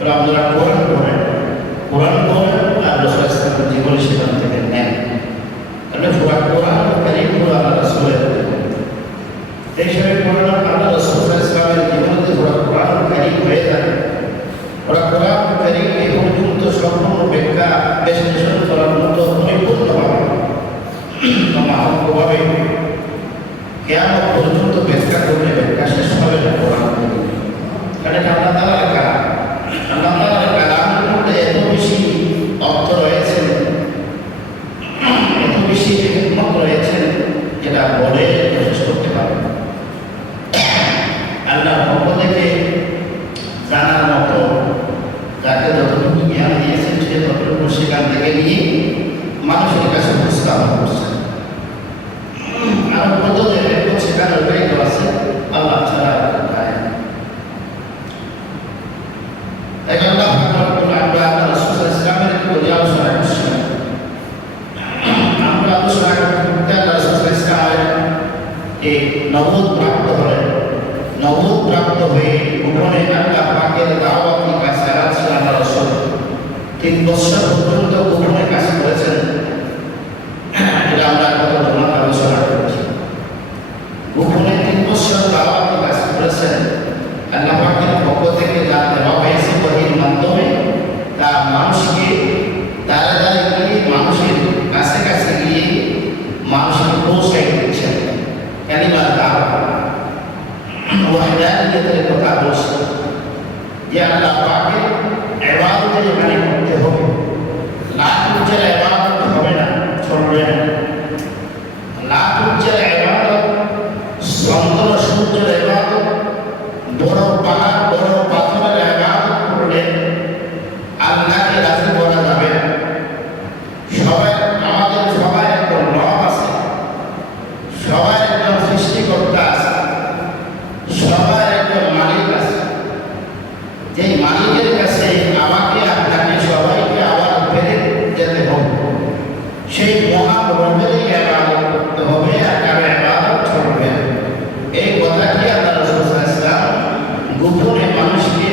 আপনারা কোরআন পড়েন আর রাসূল ইসলামের জীবনী সেখান থেকে নেন। তাহলে কোরআন কারীম আল্লাহ রাসূলের এই হিসেবে কোরআন আল্লাহ রাসূল ইসলামের জীবনীতে কোরআন কারীম হয়ে থাকে। কোরআন কারীম এই পর্যন্ত সম্পূর্ণ ব্যাখ্যা বিশ্লেষণ করার মতো পরিপূর্ণভাবে মহাভাবে কিয়ামত পর্যন্ত ব্যাখ্যা করলে ব্যাখ্যা শেষ হবে না কোরআন কারীম। কারণ আল্লাহ তাআলার কালাম, আল্লাহ তাআলার কালামের মধ্যে এত বেশি অর্থ রয়েছে, এত বেশি হিকমত রয়েছে, যেটা বলে শেষ করতে পারবে না। আল্লাহর পক্ষ থেকে জানার মতো যাকে যতটুকু জ্ঞান দিয়েছেন সে ততটুকু সেখান থেকে নিয়ে মানুষের কাছে উপস্থাপন করছেন। আর কত সেখানে রয়ে আছে আল্লাহ ছাড়া নবুদ হয়ে গোপনে আল্লাহ পাকের দাওয়াতি কাজে রাসূল আল্লাহ রাসূল 3 বছর পর্যন্ত গোপনে কাজ করেছেন। এটা আমরা কত ধরনের আলোচনা করেছি। গোপনে 3 বছর দাওয়াতি কাজ করেছেন। আল্লাহ পাকের পক্ষ থেকে যা দেওয়া হয়েছে ওহির মাধ্যমে তা মানুষকে দ্বারে দ্বারে গিয়ে মানুষের কাছে কাছে গিয়ে মানুষকে পৌঁছাই দিচ্ছেন। কালিমার দাওয়াত ওয়াহদানিয়তের কথা বলছে যে আল্লাহ পাকের ইবাদতের এখানে করতে হবে, লাখ উজ্জ্বল ইবাদত হবে না, চলবে না। লাখ উজ্জ্বল ইবাদত, চন্দ্র সূর্যের ইবাদত, বড় পাহাড় বড় পাথরের ইবাদত করলে আল্লাহকে রাজি করা যাবে না। আমাদের সবাই একজন রব আছে, সবাই একজন সৃষ্টিকর্তা আছে, সবার একজন মালিক আছে। যেই মালিকের কাছে আমাকে আপনাকে সবাইকে আবার ফেলে যেতে হবে, সেই মহান রবেরই ইবাদত করতে হবে, আর কারো ইবাদত চলবে না। এই কথাটি আল্লাহ রাসূল সাল্লাল্লাহু আলাইহি ওয়াসাল্লাম গোপনে মানুষকে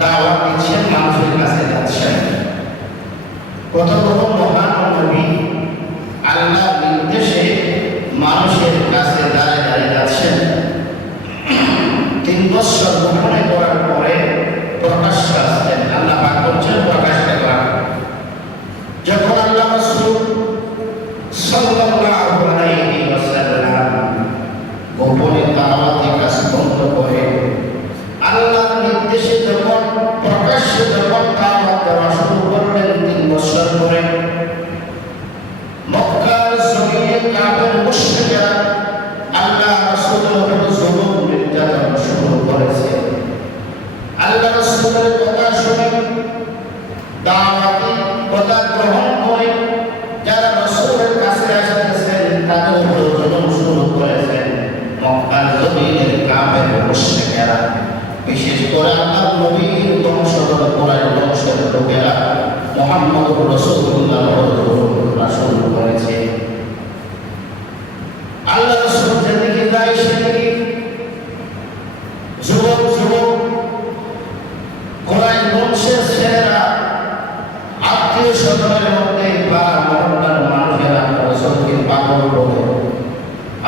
দাওয়াত দিচ্ছেন, মানুষের কাছে যাচ্ছেন। কত বড় মহান নবী আল্লাহর নির্দেশে মানুষের কাছে দাঁড়িয়ে দাঁড়িয়ে যাচ্ছেন। 3 বছর গোপনে করার পরে প্রকাশ্যে আসলেন। আল্লাহ পাক বলছেন প্রকাশ্যে করা। যখন আল্লাহ রাসূল সাল্লাল্লাহু আলাইহি ওয়াসাল্লাম গোপনে দাওয়াতি কাজ বন্ধ করে আল্লাহর নির্দেশে যখন প্রকাশ্যে দাওয়াত দেওয়া শুরু করলেন 3 বছর পরে, মক্কার জমিনে কাফের মুশরিকরা আল্লাহ রাসূলের উপর জুলুম নির্যাতন শুরু করেছে। আল্লাহ রাসূলের কথা শুনে, দাওয়াতি কথা গ্রহণ করে যারা রাসূলের কাছে আসতেছেন তাদের উপর জুলুম শুরু করেছেন মক্কার জমিনের কাফের মুশরিকরা। বিশেষ করে আল্লাহর নবীর বংশধর কুরাইশ বংশের লোকেরা মুহাম্মদুর রাসূলুল্লাহর উপর জুলুম শুরু করেছে। আল্লাহ রাসূল যেদিকে যায় সেদিকে যুবক কুরাইশ বংশের ছেলেরা, আত্মীয় স্বজনের মধ্যে বা মহল্লার মানুষেরা রাসূলকে পাগল বলে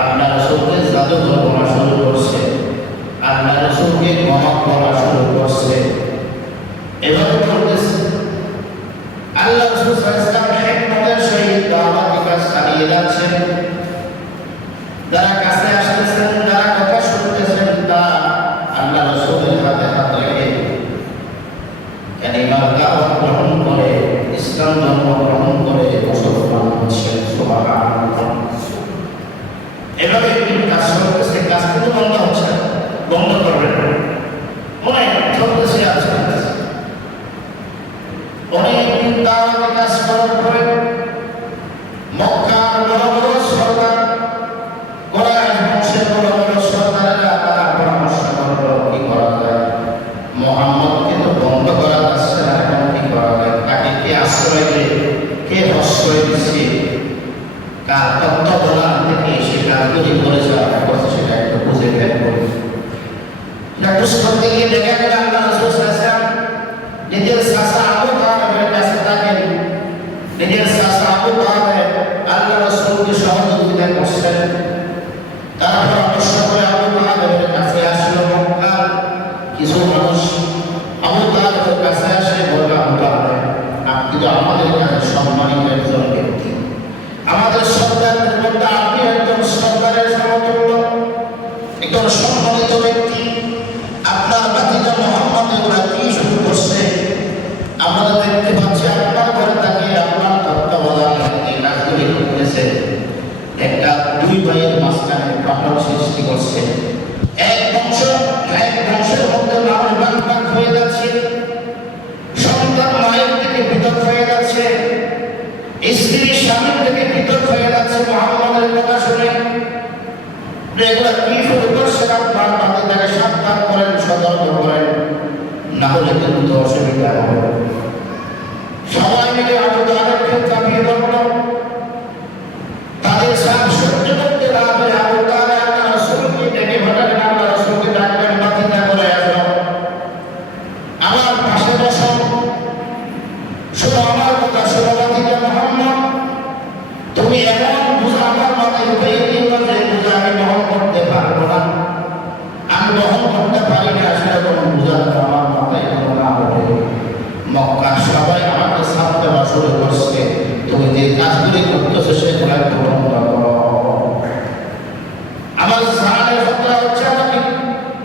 আল্লাহ রাসূলকে জাদুঘর বলা শুরু করছে, আল্লাহ রাসূলকে মহৎ বলা শুরু করছে। এভাবে করতেছে। আল্লাহ রাসূল সাল্লাল্লাহু আলাইহি ওয়াসাল্লাম হিকমতের সহিত দাওয়াতি কাজ চালিয়ে যাচ্ছেন। যারা কাছে আসতেছেন, যারা কথা শুনতেছেন, তা আল্লাহ রাসূলের হাতে হাত রেখে কালিমার দাওয়াত গ্রহণ করে ইসলাম ধর্ম গ্রহণ করে মুসলমান হচ্ছেন। সুবহানাল্লাহ। এভাবে কাজ চলতেছে, কাজ কিন্তু বন্ধ হচ্ছে না, বন্ধ করবেন না, অনেক চলতেছে আছে। অনেকদিন দাওয়াতি কাজ করার পরে মক্কার বড় বড় সরদার, কুরাইশ বংশের বড় বড় সরদারেরা তারা পরামর্শ করলো কি করা যায়। মুহাম্মদকে তো বন্ধ করা যাচ্ছে না, এখন কি করা যায়, তাকে কে আশ্রয় দেয়, কে আশ্রয় দিচ্ছে, কার তত্ত্বাবধান থেকে সে কাজগুলি করেছে সেটা একটু খুঁজে বের করি। এটা খুঁজ করতে গিয়ে দেখা গেল আল্লাহ রাসূল সাল্লাল্লাহু আলাইহি ওয়াসাল্লাম মানুষ আবু তালেবের কাছে আসে বলল, আবু তালেব, আপনি তো আমাদের কাছে সম্মানিত একজন ব্যক্তি, আমাদের সরকারের মধ্যে আপনি একজন সরকারের সমতুল্য, একজন সম্মানিত ব্যক্তি। আপনার ভাতিজা মুহাম্মদ এগুলা কি শুরু করছে? আমরা দেখতে পাচ্ছি আপনার ঘরে তাকিয়ে আপনার তত্ত্বাবধানে এই কাজগুলি করতেছে। একটা দুই ভাইয়ের মাঝখানে ফাটল সৃষ্টি করছে। এক বংশের মধ্যে মানুষ ভাগ হয়ে যাচ্ছে, সন্তান মায়ের থেকে পৃথক হয়ে যাচ্ছে, স্ত্রী স্বামীর থেকে পৃথক হয়ে যাচ্ছে। মুহাম্মদের কথা শুনে এগুলা কি শুরু করছে? আপনার তাদের তাকে সাবধান করেন, সতর্ক করেন, না হলে কিন্তু অসুবিধা হবে। সবাই মিলে আবু তালেবকে চাপিয়ে ধরল। তাদের সাথ সহ্য করতে না পেরে আবু তালেব আল্লাহ রাসূলকে ডেকে পাঠালেন, আল্লাহ রাসূলকে ডাকলেন, ভাতিজা করে আসো, আমার পাশে বসো, শোনো আমার কথা, শোনো ভাতিজা মুহাম্মদ, তুমি এমন বোঝা আমার মাথায় উঠে দিও না যে বোঝা আমি বহন করতে পারবো না। আমি বহন করতে পারি না সেরকম বোঝা আমার মাথায় কোনো না ওঠে। মক্কার সবাই আমাকে সাথ দেওয়া শুরু করছে, তুমি যে কাজগুলি করতেছো সেগুলো একটু বন্ধ করো। আমার জানের হত্যা হচ্ছে,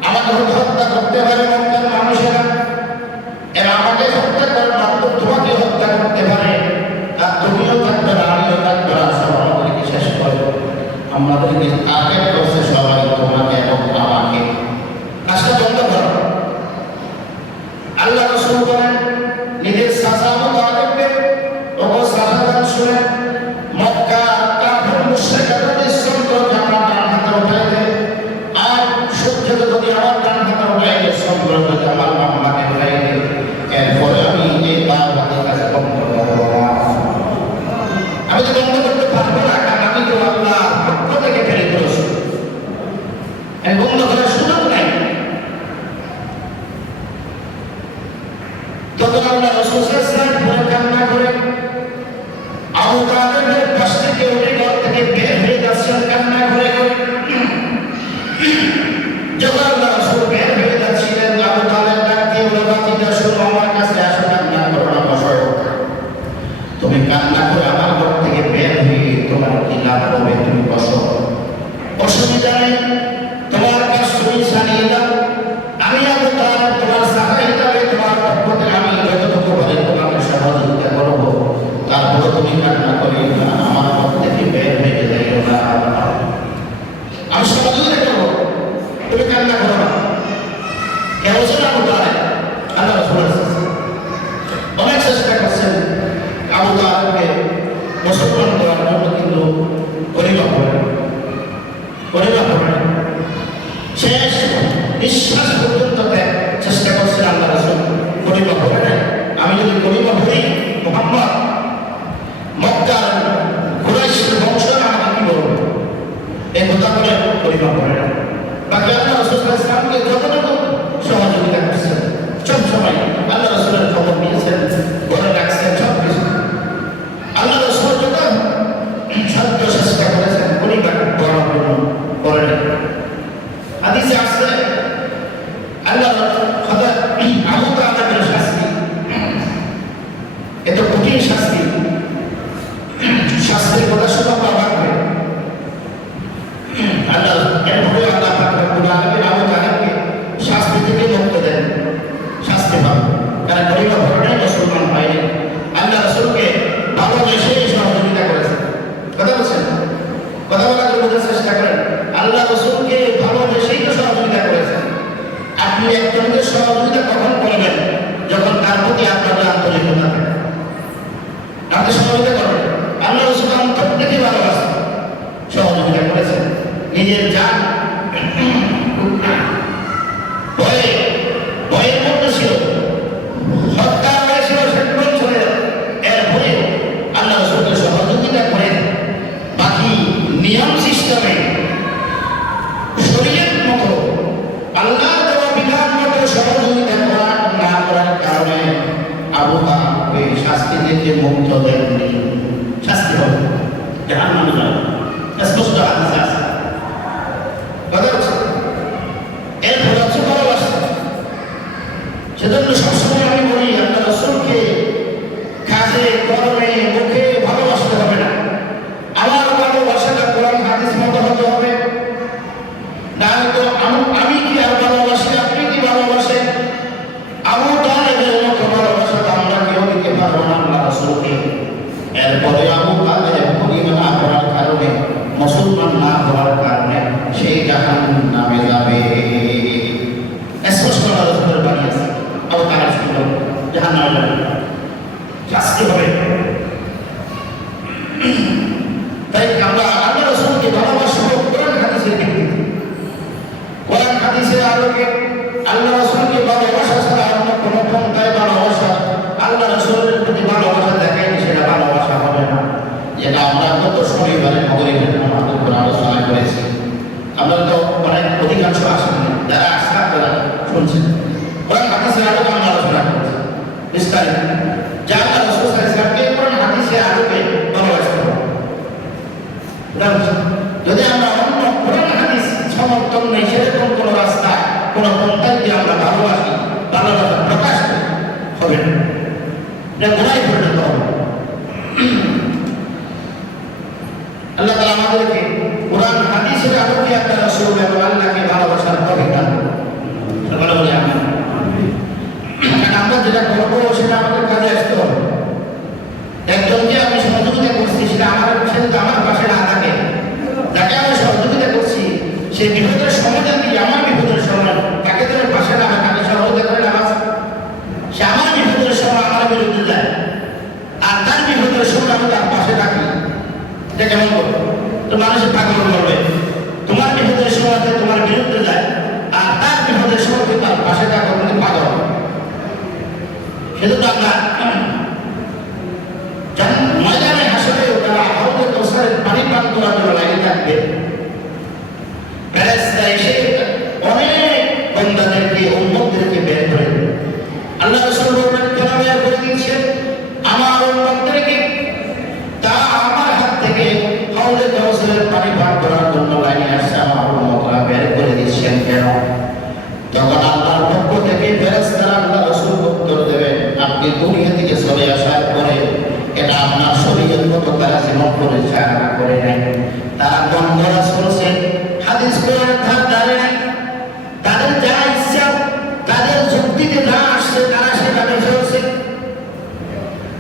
আমাকে হত্যা করতে পারে মক্কার মানুষেরা, এরা আমাকে হত্যা করে না, তোমাকে হত্যা করতে পারে, আর তুমিও থাকবে না, আমিও থাকবে না, সব আমাদেরকে শেষ করে আমাদেরকে টার্গেট করছে সবাই, তোমাকে এবং আমাকে। কাজটা বন্ধ করো। আল্লাহ রাসূল বলেন, নিজের চাচা আবু তালেবকে, ওগো চাচা শুনেন, মক্কা কাফের মুশরিকরা নিঃশব্দ আমার ডান হাতে উঠাই দেয়, আর সূর্য যদি আমার ডান হাতে উঠাই দেয়, চন্দ্র যদি আমার বাম হাতে উঠাই দেয়, এরপরে আমি এই বাম হাতের কাছে বন্ধ করবো না। আমি তো বন্ধ করতে পারবো না, কারণ আমি তো আল্লাহর পক্ষ থেকে প্রেরিত রাসূল, আমি বন্ধ করার সুযোগ নাই। তখন আল্লাহ রাসূল সাল্লাল্লাহু আলাইহি ওয়াসাল্লাম কান্না করে আবু তালেবের পাশ থেকে উঠে ঘর থেকে বের হয়ে যাচ্ছেন কান্না করে করে। যখন আল্লাহ রাসূল বের হয়ে যাচ্ছিলেন, আবু তালেব ডাক দিয়ে বলল, ভাতিজা শোনো, আমার কাছে আসো, কান্না করো না, বসো। তুমি কান্না করে আমার ঘর থেকে বের হয়ে তোমার কি লাভ হবে? তুমি বসো, অসুবিধা নেই, তোমার কাজ তুমি জানিয়ে দাও, আমি আবু তালেব তোমার সাহায্য হিসাবে তোমার পক্ষ থেকে আমি যতটুকু পারি তোমাকে সহযোগিতা করবো। তারপরে তুমি কান্না করি না, আমার পক্ষ থেকে বের হয়ে যাইও না, আমি সহযোগিতা করবো, তুমি কান্না করো না। কেন ছিল আবু তালেব? আল্লাহ রাসূল অনেক চেষ্টা করছেন আবু তালেবকে মুসলমান করার জন্য, কিন্তু কলিমা পড়ে শেষ নিঃশ্বাস পর্যন্ত চেষ্টা করছেন আল্লাহ রাসূল, কলিমা পড়ে না। আমি যদি কলিমা পড়ি, মুহাম্মদ মক্কার কুরাইশের বংশের আমাকে কি বলবো? এই কথা বলে কলিমা পড়ে না। বাকি আল্লাহ রাসূল সাল্লাল্লাহু আলাইহি ওয়াসাল্লামকে যতটুকু সহযোগিতা করছেন, সব সময় আল্লাহ রাসূলের খবর নিয়েছেন, ঘরে রাখছেন, সব কিছু আল্লাহ রাসূল যত সাধ্য চেষ্টা করেছেন, কলিমা পড়ার জন্য পড়ে না। হাদিসে আছে আল্লাহ খোদা আবু তালেবের শাস্তি এত কঠিন শাস্তি, শাস্তির কথা শুনে অবাক হয়ে আল্লাহ এরপরে আল্লাহ পাক রব্বুল আলামিন আবু তালেবকে শাস্তি থেকে মুক্ত দেন, শাস্তি পাবে, কারণ কলিমা পড়াটাই মুসলমান পায়নি। আল্লাহ রাসূলকে ভালোবেসে সহযোগিতা করেছেন। কথা বলছেন, কথা বলার বোঝার চেষ্টা করেন। আল্লাহ রাসূলকে ভালোবেসেই তো সহযোগিতা করেছেন। আপনি একজনকে সহযোগিতা কখন করবেন? যখন তার প্রতি আপনার আন্তরিকতা থাকে, আপনি সহযোগিতা করবেন। আল্লাহ রাসূল অন্তর থেকে ভালোবাসেন, সহযোগিতা করেছেন। নিজের জান ভয়ের মধ্যে ছিল, হত্যা হয়েছিল, সেগুলো চলে যাবে, এরপরে আল্লাহ রাসূলকে সহযোগিতা করে বাকি নিয়ম সিস্টেমে শরীয়ত মতো আল্লাহর দেওয়া বিধান মতো সহযোগিতা করা না করার কারণে আবু তালেবকে শাস্তি থেকে মুক্ত দেননি। শাস্তি হবে জাহান্নামে যাবে, স্পষ্ট হাদিসে আছে। কথা হচ্ছে এরপর হচ্ছে ভালোবাসা। সেজন্য সবসময় আমি বলি আল্লাহ রাসূলকে কাজে কর্মে মুখে ভালোবাসতে হবে না, আমার ভালোবাসাটা কোরআন হাদিস মতো হতে হবে। না তো আমি কি আর ভালোবাসি, আপনি কি ভালোবাসেন? আবু তালেবের মতো ভালোবাসা আমরা কেউ দিতে পারবো না আল্লাহ রাসূলকে। এরপরে আবু তালেব কলিমা না পড়ার কারণে, মুসলমান না হওয়ার কারণে সেই জাহান্নামে যাবে। স্পষ্ট আলোচনা বানিয়েছে আবু তালেব ছিল জাহান্নামে যাবে, শাস্তি হবে। তাই আমরা আল্লাহ রাসূলকে ভালোবাসবো কোরআন হাদিসের ভিত্তিতে, কোরআন হাদিসের আলোকে। আল্লাহ রাসূলকে ভালোবাসা ছাড়া অন্য কোনো পন্থায় ভালোবাসা, আল্লাহ রাসূলের প্রতি ভালোবাসা দেখায়নি, সেটা ভালোবাসা হবে না। যেটা আমরা গত শনিবারে মগরিবের নামাজের উপর আলোচনা করেছি। আমরা তো অনেক অধিকাংশ আসেন, যারা আসেন তারা শুনছেন। কোরআন হাদিসের আলোকে আমরা আলোচনা করেছি বিস্তারিত, যা আল্লাহ রাসূল সাল্লাল্লাহু আলাইহি ওয়াসাল্লামকে কোরআন হাদিসের আলোকে ভালোবাসতে হবে। যদি আমরা অন্য কোরআন হাদিস সমর্থন নেই সেরকম কোনো রাস্তা, কোনো পন্থায় যে আমরা ভালোবাসি, ভালোবাসা প্রকাশ হবে না, এটা গুনাহে পরিণত হবে। আল্লাহ তাআলা আমাদেরকে কোরআন হাদিসের আলোকে আল্লাহ রাসূল এবং আল্লাহকে ভালোবাসার তৌফিক দান করুন। সকলে বলি আমিন। আমরা যেটা করবো সেটা আমাদের কাজে আসতে হবে। একজনকে আমি সহযোগিতা করছি, সেটা আমার পাশে না থাকে, যাকে আমি সহযোগিতা করছি সে বিপদের সমাধান দিয়ে আমার বিপদের সমাধান, তাকে তো পাশে না, তাকে সহযোগিতা করে না, সে আমার বিপদের সময় আমার বিরুদ্ধে যায়, আর তার বিপদের সময় আমি তার পাশে থাকি, এটা কেমন করবো? তো মানুষের পাগল করবে, তোমার বিপদের সময় তোমার বিরুদ্ধে যায়, আর তার বিপদের সময় তার পাশে থাকো, তুমি পাগল। সেজন্য আমরা ময়দানে হাসরে তারা হাউজে কাউসারের পানি পান করার জন্য লাগিয়ে থাকবে। ফেরেশতা এসে অনেক বান্দাদেরকে, উম্মতদেরকে বের করে দেবে। আল্লাহ রাসূল বলেন, কেন বের করে দিয়েছেন? আমার উম্মতদেরকে তারা আমার হাত থেকে হাউজে কাউসারের পানি পান করার জন্য লাগিয়ে আসছে, আমার উম্মতরা বের করে দিচ্ছেন কেন? তখন আল্লাহর পক্ষ থেকে ফেরেশতারা আল্লাহ রাসূল উত্তর দেবেন, আপনি দুনিয়া থেকে চলে আসার পরে এটা আপনার শরীরের মতো তারা যেমন করেছে আর করে নাই, তারা বন্ধরা চলছে, হাদিস কোরআন ধারে নাই, তাদের যা ইচ্ছা, তাদের যুক্তিতে না আসছে তারা সেভাবে চলছে।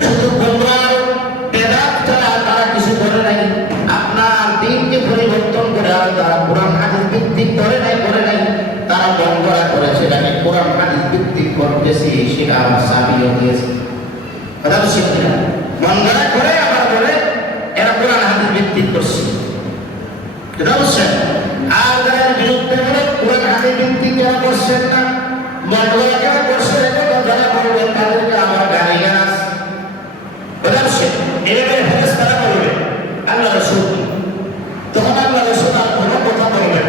শুধু গোমরাহ বেদাত ছাড়া তারা কিছু করে নাই। আপনার দিনকে পরিবর্তন করে আর তারা কোরআন হাদিস ভিত্তিক করে নাই, তারা বন্ধরা করেছে, আমি কোরআন হাদিস ভিত্তিক করতেছি, সেটা আমার সাবিও দিয়েছে। কথা বুঝছি না? বন্ধরা করে আবার বলে এরা কোরআন হাদিস ভিত্তিক করছে, এটা বুঝছেন? আর যারা বিরুদ্ধে বলে কোরআন হাদিস ভিত্তিক যারা করছেন না, বন্ধরা যারা করছে, যারা বলবেন তাদেরকে আমার গালি গাছ, কথা বুঝছেন? এভাবে ফেরেশতারা বলবে আল্লাহ রাসূল, তখন আল্লাহ রাসূল আর কোনো কথা বলবেন,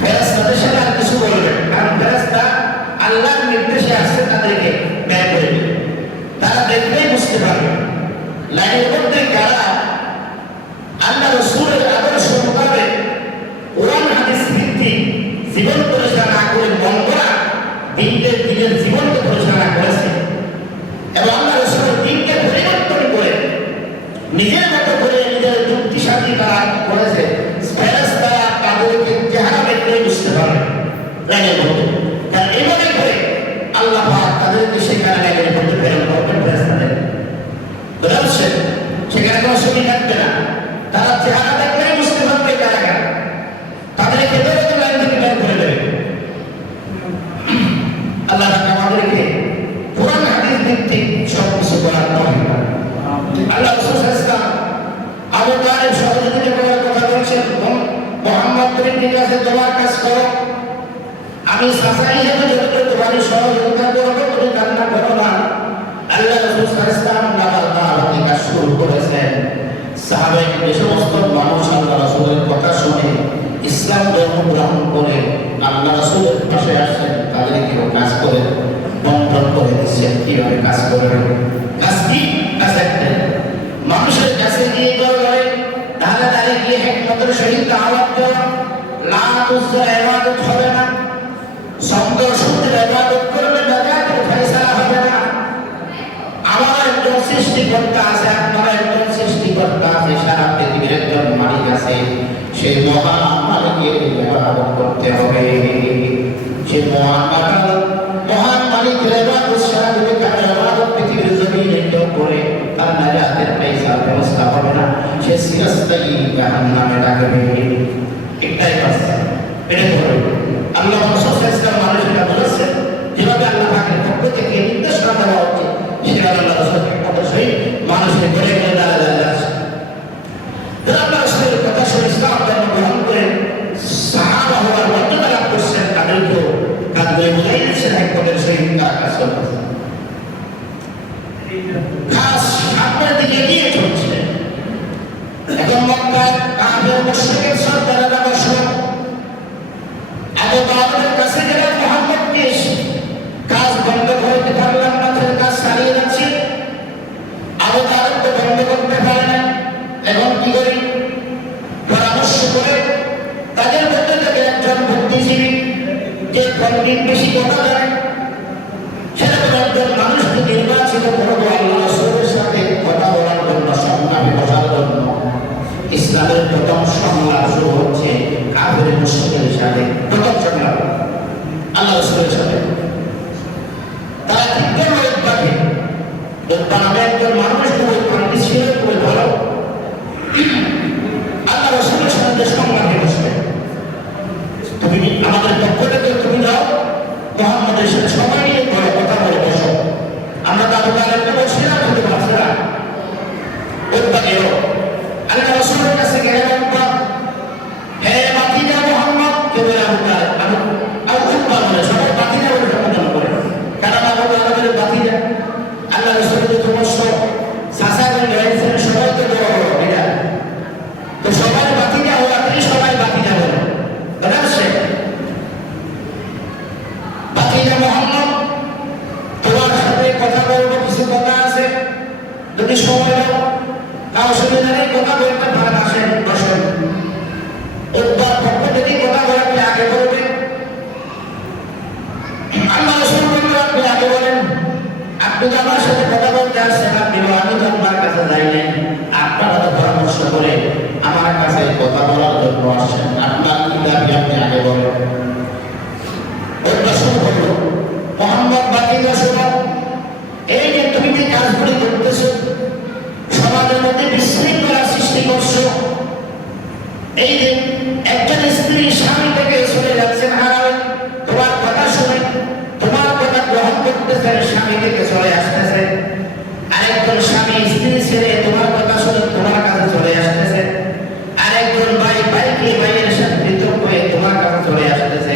ফেরেশতাদের সাথে আর কিছু বলবেন, কারণ ফেরেশতা আল্লাহর নির্দেশে আসছে তাদেরকে ব্যয় করে দিবে। তারা দেখলেই বুঝতে পারবে লাইনের মধ্যে কারা আল্লাহ রাসূলের আদর্শ মোতাবেক কোরআন হাদিস ভিত্তিক জীবন পরিচালনা করে বন্ধরা দিনের জীবনকে পরিচালনা করেছে, এবং আল্লাহ রাসূলের দিনকে পরিবর্তন করে নিজের মতো করে নিজের যুক্তি সাথী তারা করেছে। ফেরেশতারা তাদেরকে চেহারা দেখলেই বুঝতে পারবে লাইনের মধ্যে, কারণ এইভাবে করে আল্লাহ পাক তাদেরকে সেখানে লাইনের মধ্যে প্রেরণ করবেন। ফেরেশতাদের বুঝছে, সেখানে কোনো ছবি থাকবে না, তারা চেহারা দেখলেই বুঝতে পারবে কারা কারা, তাদেরকে তো লাইন থেকে বের করে দেবে। আল্লাহ আমাদেরকে কোরআন হাদিস ভিত্তিক সব কিছু করার তৌফিক দান। আল্লাহ রাসূল সাল্লাল্লাহু আলাইহি ওয়াসাল্লাম আবু তালেব সহযোগিতা করার কথা বলেছেন, মুহাম্মদ তুমি ঠিক আছে তোমার কাজ করো, আমি সাসাই হিসেবে যতটুকু তোমার সহযোগিতা করবো, তুমি কান্না করো না। আল্লাহ রাসূল সাল্লাল্লাহু আলাইহি ওয়াসাল্লাম লাগাতার কাজ শুরু করেছেন। সাহাবায়ে যে সমস্ত মানুষ আল্লাহ রাসূলের কথা শুনে ইসলাম ধর্ম গ্রহণ করে আল্লাহ রাসূলের পাশে আসেন, তাদেরকে কাজ করে বন্টন করে দিচ্ছেন কিভাবে কাজ করবে। কাজ কি? কাজ একটা মানুষের কাছে গিয়ে বলে ধারে ধারে গিয়ে হিকমতের সহিত দাওয়াত দেওয়া, লাত উজ্জার ইবাদত হবে না, সঙ্গ সূত্রের ইবাদত করবে জাহান্নামে রাখবে। একটাই কাজ, এটা করে আল্লাহ রাসূল সাল্লাল্লাহু আলাইহি ওয়াসাল্লাম বলেছেন, যেভাবে আল্লাহ পাকের পক্ষ থেকে নির্দেশনা দেওয়া হচ্ছে সেটা আল্লাহ রাসূল অবশ্যই মানুষকে করে করে দাঁড়ায় আছে। যারা আল্লাহ রাসূলের কথা শুনে ইসলাম ধর্ম গ্রহণ করে সাহাবা হওয়ার মর্যাদা লাভ করছেন, তাদেরকেও কাজ করে বুঝাই দিচ্ছেন এক পদের সহিত তারা কাজ করতেছে। খাস সামনের দিকে এগিয়ে চলছে। এখন মক্কার কাফের মুশরিকের সর্দারেরা বসলো আবু তালেবের কাছে গেলেন, মুহাম্মদকে কাজ বন্ধ করতে পারলাম না, কাজ চালিয়ে যাচ্ছে। আবু তালেব তো বন্ধ করতে পারে না, এখন কি করি? পরামর্শ করে তাদের মধ্যে থেকে একজন বুদ্ধিজীবী, যে পণ্ডিত বেশি কথা জানে, সেরকম একজন মানুষকে নির্বাচিত করবো আল্লাহ রাসূলের সাথে কথা বলার জন্য, সংলাপে বসার জন্য। ইসলামের প্রথম সংলাপ শুরু হচ্ছে কাফের মুশরিকের সাথে, প্রথম সংলাপ আল্লাহ রাসূলের সাথে। তারা ঠিক করলো একবারে, আমি একজন মানুষ খুবই পণ্ডিত ছিল, খুবই ভালো, আল্লাহ রাসূলের সাথে সংলাপে বসবে। তুমি আমাদের পক্ষ থেকে তুমি যাও, মুহাম্মদের সাথে সবাই নিয়ে বড় কথা বলে বসো। আমরা তো আবু তালেবকে বসি না, শুধু বাচ্চারা আল্লাহ রাসূলের কাছে গেলেন, হে বাতিজা মুহাম্মদ, কে বলে আবু তালেব, আবু বলে সবাই বাতিজা বলে সম্বোধন করে, কারণ আবু তালেবের বাতিজা। আল্লাহ রাসূল তো বসো, চাচা বলে হয়েছেন, সবাই তো বড় বড় এটা, তো সবাই বাতিজা হওয়া, সবাই বাতিজা বলে বুঝছে। বাতিজা মুহাম্মদ, তোমার সাথে কথা বলবো, কিছু কথা আছে, যদি সময় দাও, অসুবিধা নেই, কথা বলতে পারেন, আসেন বসেন। উত্তর পক্ষ থেকে কথা বলাকে আগে বলবে। আল্লাহ রাসূল বললেন, আপনি আগে বলেন, আপনি তো আমার সাথে কথা বলতে আসছেন, আপনি আমি তো আপনার কাছে যাই নাই, আপনারা তো পরামর্শ করে আমার কাছে কথা বলার জন্য আসছেন, আপনার কি দাবি আপনি আগে বলেন। রাসূল বলল, মুহাম্মদ বাতিজা শোনো, এই যে তুমি যে কাজগুলি করতেছো, সমাজের মধ্যে বিশৃঙ্খলা সৃষ্টি করছো, এই যে একজন স্ত্রী স্বামী থেকে চলে যাচ্ছেন, হারাবে তোমার কথা শুনে, তোমার কথা গ্রহণ করতেছে, স্বামী থেকে চলে আসতেছে। আরেকজন স্বামী স্ত্রী ছেড়ে তোমার কথা শুনে তোমার কাছে চলে আসতেছে। আরেকজন ভাই ভাইকে ভাইয়ের সাথে পৃথক হয়ে তোমার কাছে চলে আসতেছে।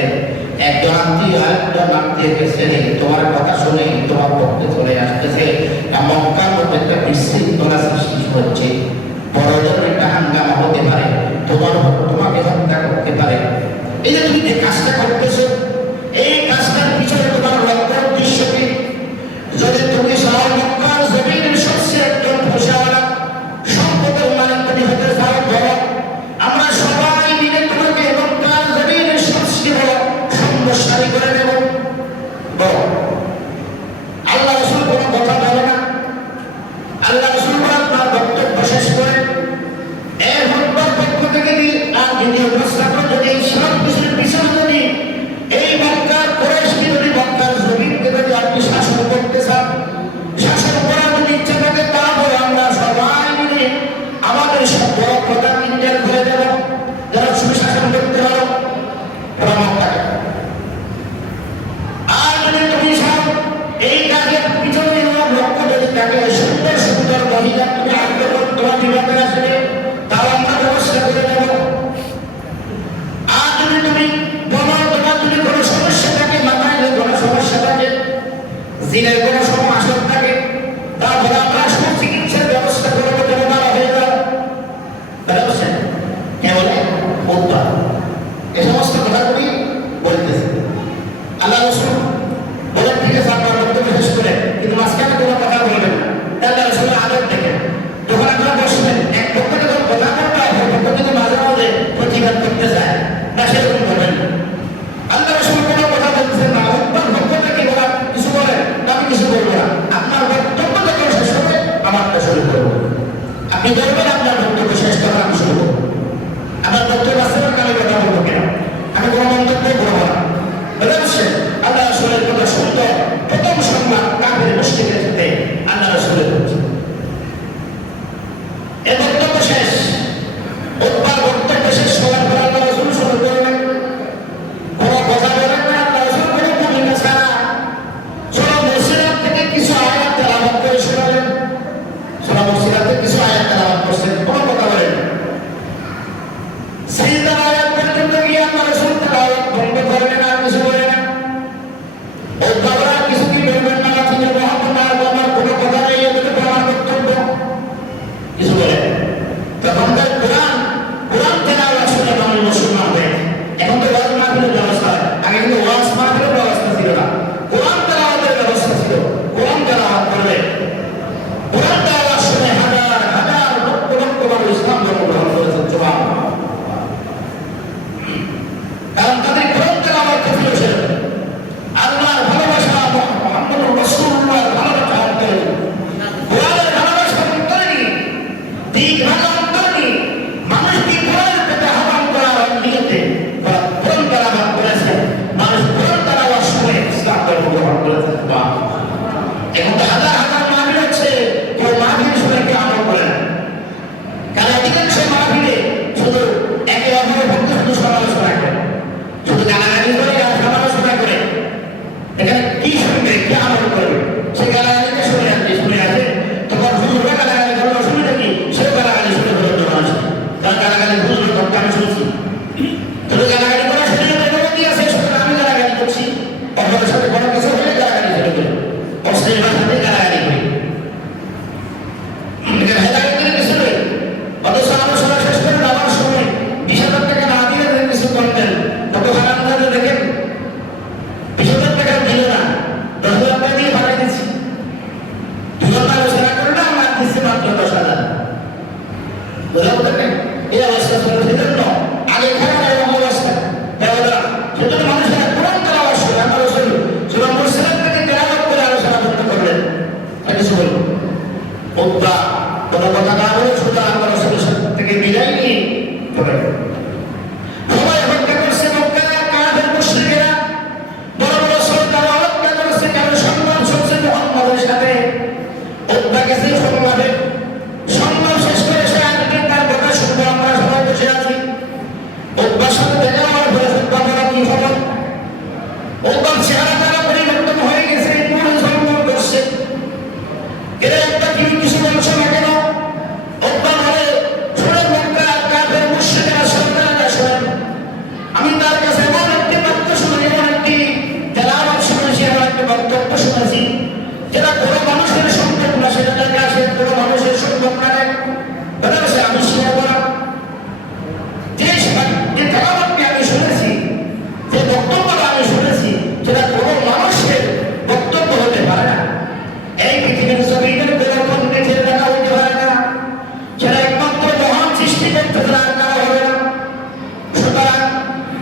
একজন আত্মীয় আরেকজন আত্মীয়কে ছেড়ে তোমার কথা শুনে তোমার পক্ষে চলে আসতেছে। মক্কার মধ্যে একটা বিশৃঙ্খলা সৃষ্টি হচ্ছে, বড় ধরনের একটা হাঙ্গামা হতে পারে, তোমাকে হত্যা করতে পারে। এই যে তুমি যে কাজটা করতেছো, এই কাজটার পিছনে তোমার লক্ষ্য উদ্দেশ্য কি? যদি তুমি শহর মক্কার জমিনের সবচেয়ে একজন পয়সাওয়ালা সম্পদের মালিক তুমি হতে চাও, বড়, আমরা সবাই মিলে তোমাকে মক্কার জমিনের সবচেয়ে বড় সম্পদশালী করে দেব। বড় আল্লাহ রাসূল কোনো কথা বলে না। আল্লাহ রাসূল আপনার বক্তব্য শেষ করে এর হকবার পক্ষ থেকে আর যদি উপস্থাপন, যদি সব কিছুর পিছনে যদি এই মক্কার কুরাইশকে, যদি মক্কার জমিনকে যদি আপনি শাসন করতে চান, শাসন করার যদি ইচ্ছা থাকে, তাহলে আমরা সবাই মিলে আমাদের সব বড় কথা ইন্ডিয়ান করে দেব, যারা সুশাসন করতে পারো মক্কাকে। আর যদি তুমি চাও এই কাজের পিছনে আমার লক্ষ্য যদি থাকে সুন্দর সুন্দর মহিলা তুমি আগ্রহ তোমার বিভাগের আসবে, তাও আমরা ব্যবস্থা করে দেব। আর যদি তুমি বলো তোমার যদি কোনো সমস্যা থাকে, মাথায় যদি কোনো সমস্যা থাকে, জিনের কোনো সমস্যা থাকে, তারপরে আমরা সুচিকিৎসার ব্যবস্থা করবো, তুমি ভালো হয়ে যাও। বুঝছেন? কে বলে উত্তর এই সমস্ত কথাগুলি বলতেছে আল্লাহ রাসূল বলেন, ঠিক আছে আপনার বক্তব্য শেষ করে, কিন্তু মাঝখানে কোনো কথা বলবেন না। আল্লাহ রাসূলের আদব দেখেন, যখন আপনারা বসবেন, এক পক্ষ থেকে কথা বলতে হয়, অপর পক্ষ থেকে মাঝে মাঝে প্রতিবাদ করতে চায় না, সেরকম করবেন না। আল্লাহ রাসূল কোনো কথা বলছেন না, আপনার পক্ষ থেকে বলা কিছু বলেন, আমি কিছু বলবো না, আপনার বক্তব্য যখন শেষ হবে করে না, আর কিছু করে না। ও বাবা কিছু কি বলবেন না, তিনি মহাত্মা আমার কোনো কথা নেই, এগুলো আমার বক্তব্য কিছু বলে। তখনকার কোরআন তেলাওয়াত শুনে মানুষ মুসলমান হয়ে। এখন তো ওয়াজ মাহফিলের ব্যবস্থা, আগে কিন্তু ওয়াজ মাহফিলের ব্যবস্থা ছিল না, কোরআন তেলাওয়াতের ব্যবস্থা ছিল। কোরআন তেলাওয়াত করবে, কোরআন তেলাওয়াত শুনে হাজার হাজার লক্ষ লক্ষ মানুষ ইসলাম ধর্ম গ্রহণ করেছেন। সুবহানাল্লাহ। কারণ তাদের কোরআন তেলাওয়াত ছিল সেরকম। আল্লাহর ভালোবাসা, মুহাম্মদুর রাসূলুল্লাহর ভালোবাসা অন্তরে, কোরআনের ভালোবাসা অন্তরে নেই, দিন ভালো অন্তরে নেই। মানুষ কি কোরআনের প্রতি আহ্বান করার নিয়তে কোরআন তেলাওয়াত করেছে, মানুষ কোরআন তেলাওয়াত শুনে ইসলাম ধর্ম গ্রহণ করেছে। এখন তো হাজার হাজার মাহফিল হচ্ছে, কেউ মাহফিল শুনে কেউ আমল করে না। কারণ অধিকাংশ মাহফিলে শুধু একে অপরের পক্ষে শুধু সমালোচনা করে, শুধু গালাগালি করে আর সমালোচনা করে। এখানে কি শুনবে, কি আমল করবে? সে গালাগালিকে শুনে আছে, তখন হুজুররা গালাগালি করলে অসুবিধা কি? সেও গালাগালি শুনে বলতে মানুষ, কারণ গালাগালি হুজুর করতে আমি শুনছি। শুধু গালাগালি করা শুনে কি আছে, শুধু আমি গালাগালি করছি, অপরের সাথে কোনো কিছু হলে গালাগালি শুরু করি, অশ্লীল ভাষাতে গালাগালি করি। হেদায়েত করে কিছু নেই, অথচ আলোচনা শেষ করে যাওয়ার সময় 20,000 টাকা না দিলে কিছু করতেন। কত হারাম ধরে দেখেন, 20,000 টাকা দিল না, 10,000 টাকা দিয়ে ভাড়াই দিচ্ছি। 2 ঘন্টা আলোচনা করে না, আমার দিচ্ছে মাত্র 10,000। বোঝা বোঝেন? এই অবস্থা ছিল সেজন্য আগে খারাপ এবং অবস্থা সেজন্য মানুষের কোরআন তেলাওয়াত শুনে আমার রাসূল সূরা মুরসালাত থেকে তেলাওয়াত করে আলোচনা করতে করলেন। কিছু বলবো উদ্দা কোনো কথা না বলে শুধু আমার রাসূলের থেকে বিদায় নিয়ে চলে গেল। সবাই হত্যা করছে, মক্কার কাফের মুশরিকেরা বড় বড় সরদার হত্যা করছে, কারণ সংগ্রাম চলছে মুহাম্মদের সাথে। উদ্দা গেছে সংগ্রামে, সংগ্রাম শেষ করে সে আসবে, তার কথা শুনবো। আমরা সবাই বসে আছি, উদ্দার সাথে দেখা আমার বলে উদ্দা কি খবর? উদ্দার চেহারা তারা পরিবর্তন হয়ে গেছে, পুরো সংগ্রাম করছে। এরা একটা কি কিছু বলছে না কেন? উদ্দা বলে শোনেন মক্কার কাফের মুশরিকরা সরদাররা শোনেন, আমি তার কাছে এমন একটি বাক্য শুনে, এমন একটি তেলাওয়াত শুনেছি, এমন একটি বক্তব্য শুনেছি যেটা কোনো মানুষের সম্ভব না, সেটা তার কাছে কোনো মানুষের সম্ভব না। আমি শেয়ার করা যে তেলাওয়াতটি আমি শুনেছি, যে বক্তব্যটা আমি শুনেছি, সেটা কোনো মানুষের বক্তব্য হতে পারে না। এই পৃথিবীর জমিনের কোনো পণ্ডিতের দেখা হইতে পারে না, সেটা একমাত্র মহান সৃষ্টিকর্তা ছাড়া আর কারো হবে না। সুতরাং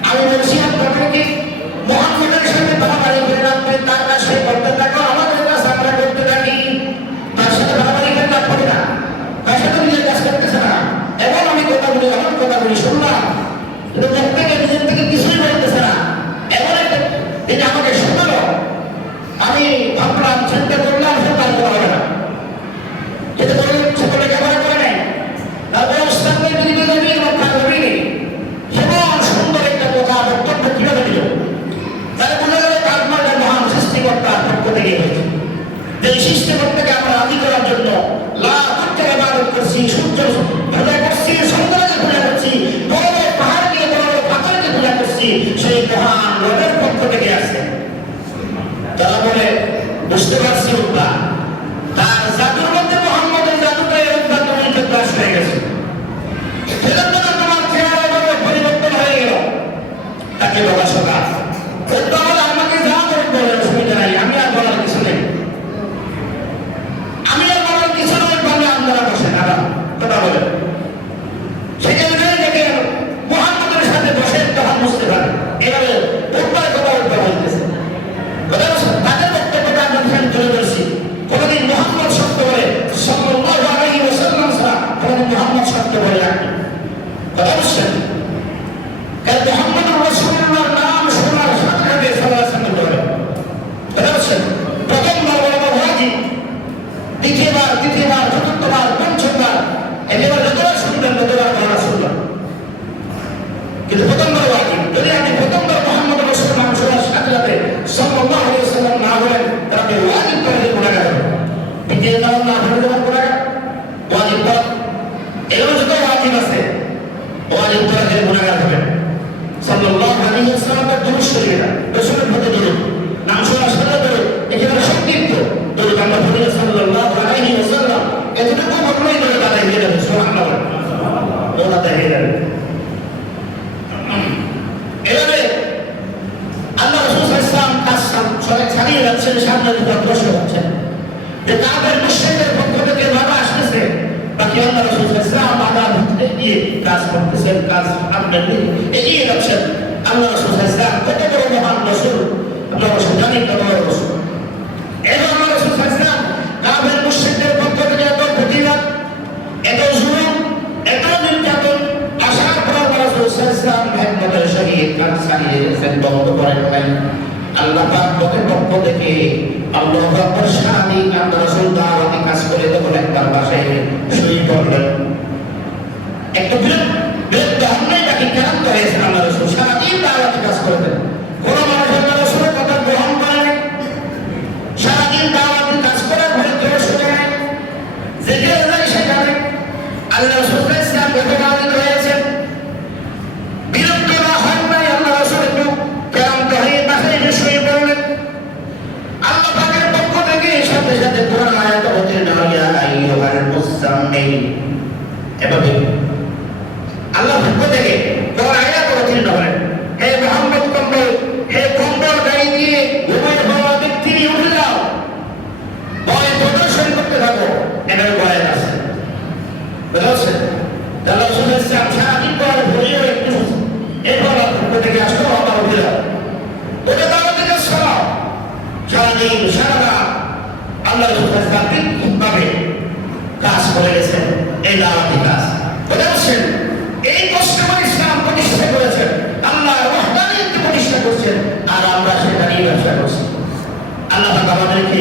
আমি বলছি আপনাদেরকে মুহাম্মদের সাথে বাড়াবাড়ি করে রাখবেন, তার কাছে করতে থাকো, আমাদের কাছে আমরা করতে থাকি। তার সাথে বাড়াবাড়ি করে রাখবো না, তার সাথে নিজের কাজ করতেছে না। এবং আমি কথাগুলি এমন কথাগুলি শুনলাম, কিন্তু প্রত্যেকে নিজের থেকে কিছুই বলতেছে না। এমন একটা এটা আমাকে শোনালো, আমি ভাবলাম, চিন্তা করলাম, সে তার করা হবে না, যেটা বলে সে বলে ব্যবহার করে নেয়। তারপরে ওস্তাদকে যদি আমি রক্ষা করিনি, সেমন সুন্দর একটা কথা বক্তব্য কিভাবে দিল? তাহলে বোঝা গেল তার মানে মহান সৃষ্টিকর্তার পক্ষ থেকে হয়েছে। যে সৃষ্টিকর্তাকে আমরা আদি করার জন্য লাখ থেকে ইবাদত করছি, সূর্য পূজা করছি, চন্দ্রকে পূজা করছি, বড় বড় পাহাড়কে, বড় বড় পাথরকে পূজা করছি, সেই মহান রবের পক্ষ থেকে আসে। তারা বলে বুঝতে পারছি উদ্দা তার জাদুর মধ্যে মুহাম্মদের জাদুটা এই উদ্দা তুমি প্রকাশ হয়ে গেছে, সেজন্য তোমার চেহারা এভাবে পরিবর্তন হয়ে গেল। তাকে বলা শোনা উদ্দা বলে আমাকে যা বলতে বলে অসুবিধা নাই, আমি আর বলার কিছু নেই, আমি আর বলার কিছু নয়, বলে আপনারা বসে না কথা বলে। সেখানে দেখে মুহাম্মদের সাথে বসে তখন বুঝতে পারে এভাবে উদ্দার কথা উদ্দা বলতেছে। তাদের বক্তব্যটা আমরা তুলে ধরছি। কোনদিন মুহাম্মদ সত্য বলে সাল্লাল্লাহু আলাইহি ওয়াসাল্লাম ছাড়া কোনদিন মুহাম্মদ সত্য বলে রাখেন কথা বুঝছেন? কারণ মুহাম্মদুর রাসূলুল্লাহর নাম শোনার সাথে সাথে সাল্লাল্লাহু আলাইহি ওয়াসাল্লাম বলে কথা বুঝছেন? প্রথমবার বলা ওয়াজিব, দ্বিতীয়বার, চতুর্থবার, পঞ্চমবার, এবার যতবার শুনবেন ততবার বলা শুনবেন, কিন্তু প্রথমবার ওয়াজিব। যদি আপনি প্রথমবার মুহাম্মদুর রাসূলুল্লাহর নাম শোনার সাথে সাথে সাল্লাল্লাহু আলাইহি ওয়াসাল্লাম না বলেন, তাহলে ওয়াজিব করে গুনাহগার হবে। দ্বিতীয় নাম না বলে যখন গুনাহগার, ওয়াজিব পড়া এগুলো যত ওয়াজিব আছে, ওয়াজিব করে গুনাহগার হবে। সাল্লাল্লাহু আলাইহি ওয়াসাল্লাম দুরূদ শরীফ এটা রাসূলের প্রতি দুরূদ নাম শোনার সাথে করে একেবারে সংক্ষিপ্ত দুরূদ আমরা পড়ি সাল্লাল্লাহু আলাইহি ওয়াসাল্লাম এতটুকু বললেই দুরূদ আদায় হয়ে যাবে সুবহানাল্লাহ দুরূদ আদায় হয়ে যাবে এবারে আল্লাহ রাসূল সাল্লাল্লাহু আলাইহি ওয়াসাল্লাম কাজ ছাড়িয়ে যাচ্ছেন সামনে দিকে অগ্রসর হচ্ছেন যে কাফের মুশরিকদের পক্ষ থেকে বাধা আসতেছে বাকি আল্লাহ রাসূল সাল্লাল্লাহু আলাইহি ওয়াসাল্লাম বাধা দিয়ে কাজ করতেছেন কাজ সামনে এগিয়ে যাচ্ছেন আল্লাহ রাসূল সাল্লাল্লাহু আলাইহি ওয়াসাল্লাম কত বড় মহান রাসূল আমরা জানি কত বড় রাসূল এবং আল্লাহ রাসূল সাল্লাল্লাহু আলাইহি ওয়াসাল্লাম কাফের মুশরিকদের পক্ষ থেকে এত প্রতিবাদ এত জুলুম এত নির্যাতন আসার পর আল্লাহ রাসূল সাল্লাল্লাহু আলাইহি ওয়াসাল্লাম হেকমতের সহিত কাজ চালিয়ে গেছেন বন্ধ করেন নাই আল্লাহ পাক পক্ষ থেকে আল্লাহু আকবার সারাদিন আল্লাহ রাসূল দাওয়াতি কাজ করে তখন একবার বাসায় শুয়ে পড়লেন একটু বিরক্ত হলেই তাকে ক্লান্ত হয়েছে আল্লাহ রাসূল সারাদিন দাওয়াতি কাজ করতেন কোন মানুষ আল্লাহ রাসূলের কথা গ্রহণ করে নাই সারাদিন দাওয়াতি কাজ করার পরে কেউ শুনে নাই যেখানে যায় সেখানে আল্লাহ রাসূল ইসলাম বেদনায়িত হয়েছেন বিরক্ত না হয় নাই আল্লাহ রাসূল একটু ক্লান্ত হয়ে বাসায় শুয়ে পড়লেন আল্লাহ পাকের পক্ষ থেকে সাথে সাথে কোরআন আয়াত অবতীর্ণ হলো আইয়ুহাল মুযাম্মিল এভাবে আল্লাহ পক্ষ থেকে কোরআন আয়াত অবতীর্ণ হলেন হে মুহাম্মদ কম্বল হে কম্বল গায়ে দিয়ে ঘুমের বাবা ব্যক্তি উঠে যাও ভয় প্রদর্শন করতে থাকো এটার ভয় আছে বুঝছেন আল্লাহ রাসূল ইসলাম সারাদিন পর ভরিয়ে একটু এরপর পক্ষ থেকে আসলো আবার উঠে যাও ওটা দাওয়াত থেকে সরাও সারাদিন সারা আল্লাহ রাসূল ভাবে কাজ করে গেছেন এই দাওয়াতি কাজ বুঝছেন এই কষ্ট করে ইসলাম প্রতিষ্ঠা করেছেন আল্লাহর ওয়াহদানিয়ত প্রতিষ্ঠা করেছেন আর আমরা সেটা নিয়ে ব্যবসা করছি আল্লাহ পাক আমাদেরকে